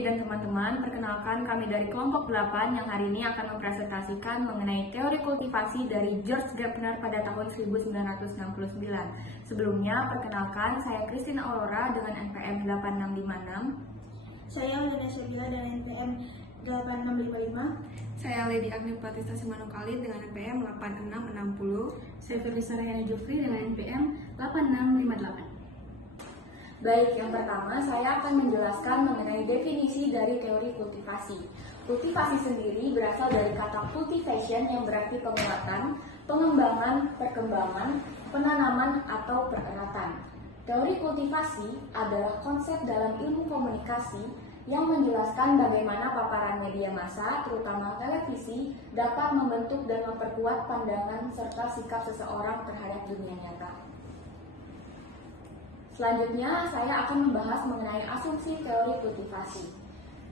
Putri dan teman-teman, perkenalkan kami dari kelompok 8 yang hari ini akan mempresentasikan mengenai teori kultivasi dari George Gardner pada tahun 1969. Sebelumnya, perkenalkan saya Christina Aurora dengan NPM 8656. Saya Lina Syabila dengan NPM 8655. Saya Lady Agni Pratista Simanukali dengan NPM 8660. Saya Ferdisa Rahena Jufri dengan NPM 8658. Baik, yang pertama saya akan menjelaskan mengenai definisi dari teori kultivasi. Kultivasi sendiri berasal dari kata cultivation yang berarti penguatan, pengembangan, perkembangan, penanaman, atau pereratan. Teori kultivasi adalah konsep dalam ilmu komunikasi yang menjelaskan bagaimana paparan media massa, terutama televisi, dapat membentuk dan memperkuat pandangan serta sikap seseorang terhadap dunia nyata. Selanjutnya, saya akan membahas mengenai asumsi teori kultivasi.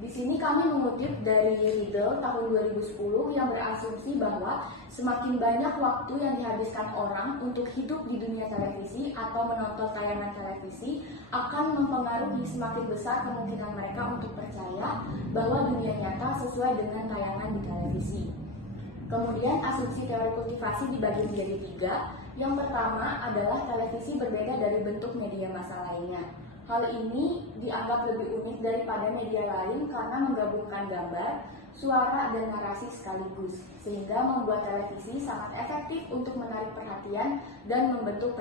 Di sini kami mengutip dari Riedel tahun 2010 yang berasumsi bahwa semakin banyak waktu yang dihabiskan orang untuk hidup di dunia televisi atau menonton tayangan televisi akan mempengaruhi semakin besar kemungkinan mereka untuk percaya bahwa dunia nyata sesuai dengan tayangan di televisi. Kemudian asumsi teori kultivasi dibagi menjadi 3. Yang pertama adalah televisi berbeda dari bentuk media massa lainnya. Hal ini dianggap lebih unik daripada media lain karena menggabungkan gambar, suara, dan narasi sekaligus, sehingga membuat televisi sangat efektif untuk menarik perhatian dan membentuk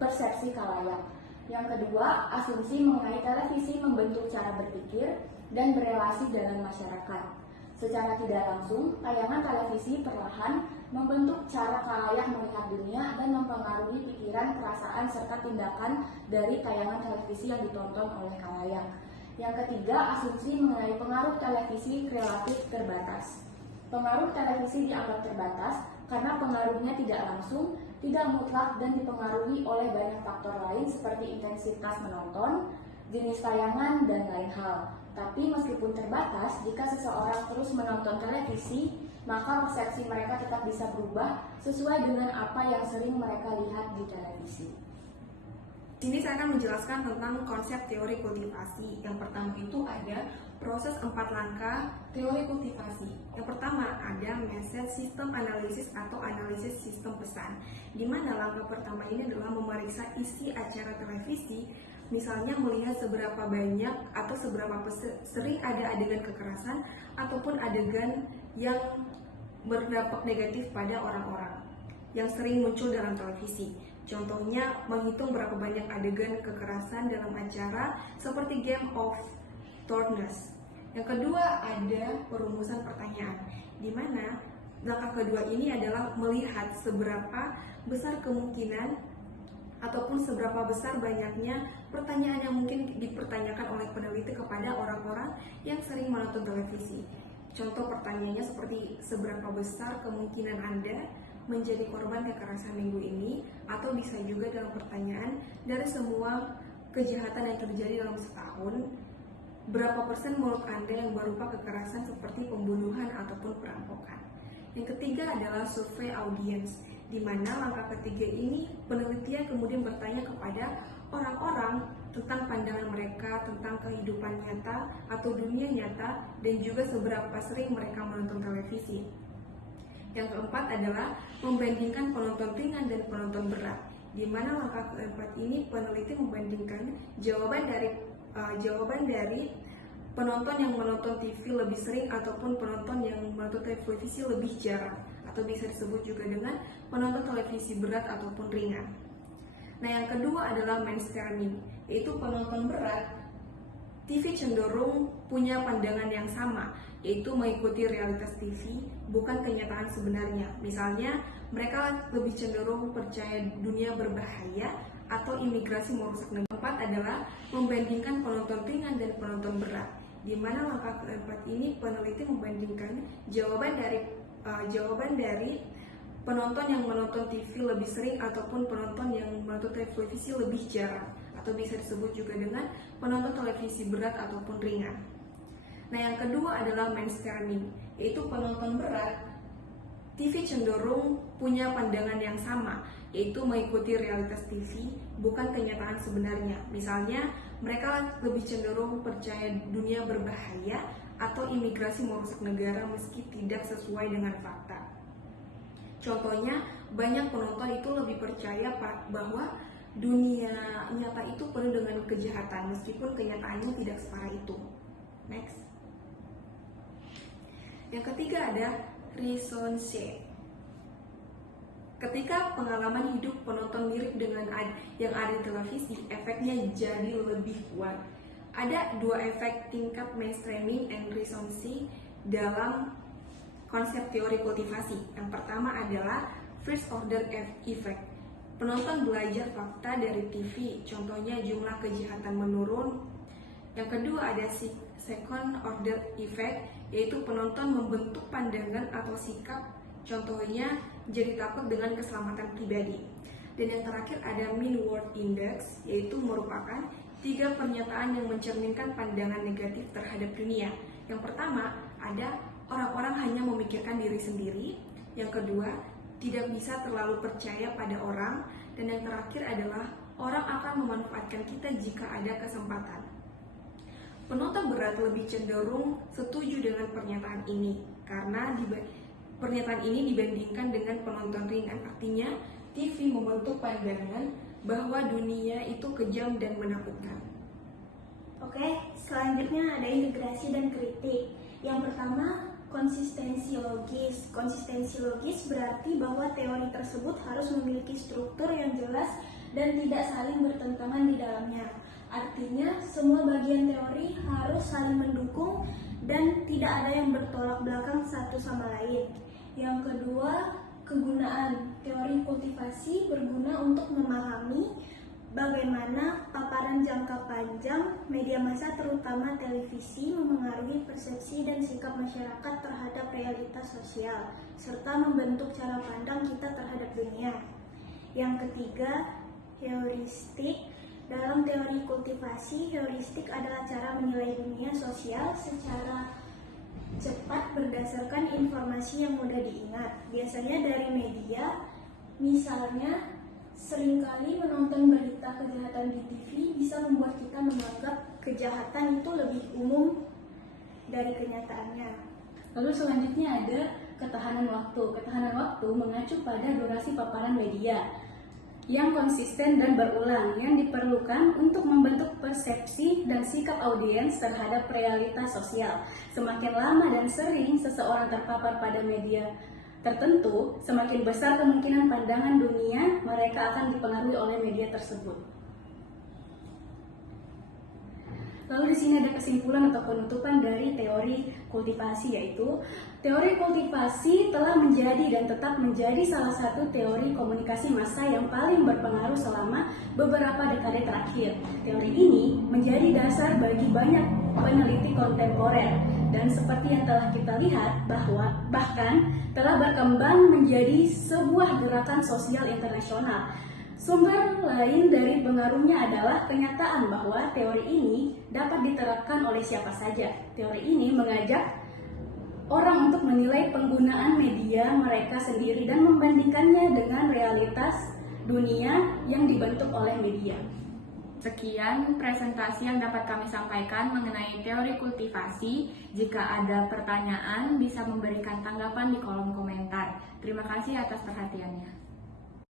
persepsi khalayak. Yang kedua, asumsi mengenai televisi membentuk cara berpikir dan berelasi dalam masyarakat. Secara tidak langsung, tayangan televisi perlahan membentuk cara khalayak melihat dunia dan mempengaruhi pikiran, perasaan, serta tindakan dari tayangan televisi yang ditonton oleh khalayak. Yang ketiga, asumsi mengenai pengaruh televisi relatif terbatas. Pengaruh televisi dianggap terbatas karena pengaruhnya tidak langsung, tidak mutlak, dan dipengaruhi oleh banyak faktor lain seperti intensitas menonton, jenis tayangan, dan lain hal. Tapi meskipun terbatas, jika seseorang terus menonton televisi, maka persepsi mereka tetap bisa berubah sesuai dengan apa yang sering mereka lihat di televisi. Ini saya akan menjelaskan tentang konsep teori kultivasi. Yang pertama itu ada proses 4 langkah teori kultivasi. Yang pertama ada message system analysis atau analisis sistem pesan, di mana langkah pertama ini adalah memeriksa isi acara televisi. Misalnya melihat seberapa banyak atau seberapa sering ada adegan kekerasan ataupun adegan yang berdampak negatif pada orang-orang yang sering muncul dalam televisi. Contohnya menghitung berapa banyak adegan kekerasan dalam acara seperti Game of Thrones. Yang kedua ada perumusan pertanyaan, di mana langkah kedua ini adalah melihat seberapa besar kemungkinan ataupun seberapa besar banyaknya pertanyaan yang mungkin dipertanyakan oleh peneliti kepada orang-orang yang sering menonton televisi. Contoh pertanyaannya seperti seberapa besar kemungkinan Anda menjadi korban kekerasan minggu ini, atau bisa juga dalam pertanyaan dari semua kejahatan yang terjadi dalam setahun, berapa persen menurut Anda yang berupa kekerasan seperti pembunuhan ataupun perampokan. Yang ketiga adalah survei audiens, di mana langkah ketiga ini penelitian kemudian bertanya kepada orang-orang tentang pandangan mereka tentang kehidupan nyata atau dunia nyata dan juga seberapa sering mereka menonton televisi. Yang keempat adalah membandingkan penonton ringan dan penonton berat, di mana langkah keempat ini peneliti membandingkan jawaban dari penonton yang menonton TV lebih sering ataupun penonton yang menonton televisi lebih jarang, atau bisa disebut juga dengan penonton televisi berat ataupun ringan. Nah, yang kedua adalah mainstreaming, yaitu penonton berat TV cenderung punya pandangan yang sama, yaitu mengikuti realitas TV, bukan kenyataan sebenarnya. Misalnya, mereka lebih cenderung percaya dunia berbahaya atau imigrasi merusak negara. Keempat adalah membandingkan penonton ringan dan penonton berat, di mana langkah keempat ini peneliti membandingkan jawaban dari penonton yang menonton TV lebih sering ataupun penonton yang menonton televisi lebih jarang, atau bisa disebut juga dengan penonton televisi berat ataupun ringan. Nah, yang kedua adalah mainstreaming, yaitu penonton berat TV cenderung punya pandangan yang sama, yaitu mengikuti realitas TV, bukan kenyataan sebenarnya. Misalnya, mereka lebih cenderung percaya dunia berbahaya atau imigrasi merusak negara meski tidak sesuai dengan fakta. Contohnya, banyak penonton itu lebih percaya bahwa dunia nyata itu penuh dengan kejahatan, meskipun kenyataannya tidak separah itu. Next. Yang ketiga ada resonance. Ketika pengalaman hidup penonton mirip dengan yang ada di televisi, efeknya jadi lebih kuat. Ada dua efek tingkat mainstreaming and resonance dalam konsep teori kultivasi. Yang pertama adalah first order effect. Penonton belajar fakta dari TV, contohnya jumlah kejahatan menurun. Yang kedua ada second order effect, yaitu penonton membentuk pandangan atau sikap, contohnya jadi takut dengan keselamatan pribadi. Dan yang terakhir ada mean world index, yaitu merupakan 3 pernyataan yang mencerminkan pandangan negatif terhadap dunia. Yang pertama ada orang-orang hanya memikirkan diri sendiri. Yang kedua, tidak bisa terlalu percaya pada orang. Dan yang terakhir adalah orang akan memanfaatkan kita jika ada kesempatan. Penonton berat lebih cenderung setuju dengan pernyataan ini karena pernyataan ini dibandingkan dengan penonton ringan. Artinya, TV membentuk pandangan bahwa dunia itu kejam dan menakutkan. Oke, selanjutnya ada integrasi dan kritik. Yang pertama, konsistensi logis. Konsistensi logis berarti bahwa teori tersebut harus memiliki struktur yang jelas dan tidak saling bertentangan di dalamnya. Artinya, semua bagian teori harus saling mendukung dan tidak ada yang bertolak belakang satu sama lain. Yang kedua, kegunaan. Teori kultivasi berguna untuk memahami bagaimana paparan jangka panjang media massa terutama televisi memengaruhi persepsi dan sikap masyarakat terhadap realitas sosial, serta membentuk cara pandang kita terhadap dunia. Yang ketiga, heuristik. Dalam teori kultivasi, heuristik adalah cara menilai dunia sosial secara cepat berdasarkan informasi yang mudah diingat. Biasanya dari media, misalnya seringkali menonton berita kejahatan di TV bisa membuat kita menganggap kejahatan itu lebih umum dari kenyataannya. Lalu selanjutnya ada ketahanan waktu. Ketahanan waktu mengacu pada durasi paparan media yang konsisten dan berulang yang diperlukan untuk membentuk persepsi dan sikap audiens terhadap realitas sosial. Semakin lama dan sering seseorang terpapar pada media tertentu, semakin besar kemungkinan pandangan dunia mereka akan dipengaruhi oleh media tersebut. Lalu di sini ada kesimpulan atau penutupan dari teori kultivasi, yaitu teori kultivasi telah menjadi dan tetap menjadi salah satu teori komunikasi massa yang paling berpengaruh selama beberapa dekade terakhir. Teori ini menjadi dasar bagi banyak peneliti kontemporer dan seperti yang telah kita lihat bahwa bahkan telah berkembang menjadi sebuah gerakan sosial internasional. Sumber lain dari pengaruhnya adalah kenyataan bahwa teori ini dapat diterapkan oleh siapa saja. Teori ini mengajak orang untuk menilai penggunaan media mereka sendiri dan membandingkannya dengan realitas dunia yang dibentuk oleh media. Sekian presentasi yang dapat kami sampaikan mengenai teori kultivasi. Jika ada pertanyaan, bisa memberikan tanggapan di kolom komentar. Terima kasih atas perhatiannya.